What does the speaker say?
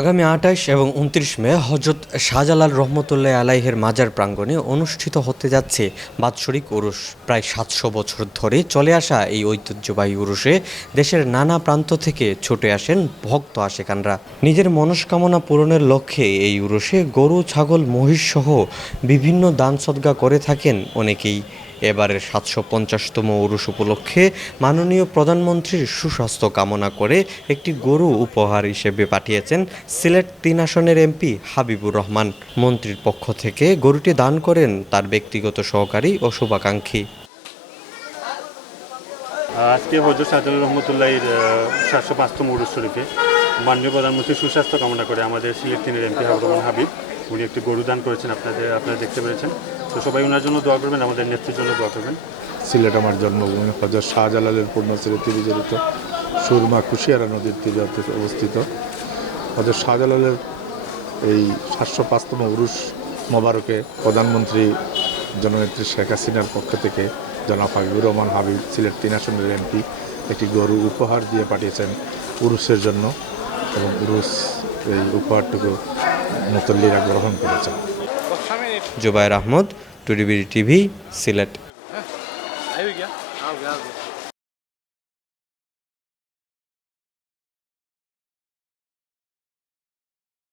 আগামী আঠাশ এবং উনত্রিশ মে হজরত শাহজালাল রহমতুল্লাহ আলাইহের মাজার প্রাঙ্গণে অনুষ্ঠিত হতে যাচ্ছে বাৎসরিক উরুস প্রায় সাতশো বছর ধরে চলে আসা এই ঐতিহ্যবাহী উরুসে দেশের নানা প্রান্ত থেকে ছুটে আসেন ভক্ত আশেকানরা। নিজের মনস্কামনা পূরণের লক্ষ্যে এই উরুসে গরু, ছাগল, মহিষ সহ বিভিন্ন দান সদ্গা করে থাকেন অনেকেই। এবারের সাতশো পঞ্চাশতম উরুস উপলক্ষে মাননীয় প্রধানমন্ত্রীর সুস্বাস্থ্য কামনা করে একটি গরু উপহার হিসেবে পাঠিয়েছেন সিলেট তিন আসনের এমপি হাবিবুর রহমান। মন্ত্রীর পক্ষ থেকে গরুটি দান করেন তার ব্যক্তিগত সহকারী ও শুভাকাঙ্ক্ষী। আজকে হজরত সাজাল রহমতুল্লাহির সাতশো পাঁচতম উরুস শরীফে মাননীয় প্রধানমন্ত্রী সুস্বাস্থ্য কামনা করে আমাদের সিলেট তিনের এমপি রহমান হাবিব উনি একটি গরু দান করেছেন, আপনাদের, আপনারা দেখতে পেরেছেন। তো সবাই ওনার জন্য দোয়া করবেন, আমাদের নেত্রীর জন্য দোয়া করবেন। সিলেট আমার জন্মভূমি, হজরত শাহজালালের পূর্ণস্মৃতি বিজড়িত সুরমা কুশিয়ারা নদীর তীরে অবস্থিত। হজরত শাহজালালের এই সাতশো পাঁচতম উরুস মোবারকে প্রধানমন্ত্রী জননেত্রী শেখ হাসিনার পক্ষ থেকে জনাব হাবিবুর রহমান হাবিব, সিলেট তিন আসনের এমপি, একটি গরু উপহার দিয়ে পাঠিয়েছেন পুরুষের জন্য। এবং উরুস এই উপহারটুকু মুতল্লিরা গ্রহণ করেছেন জুবায়ের আহমদ টুরিবিরি টিভি সিলেট।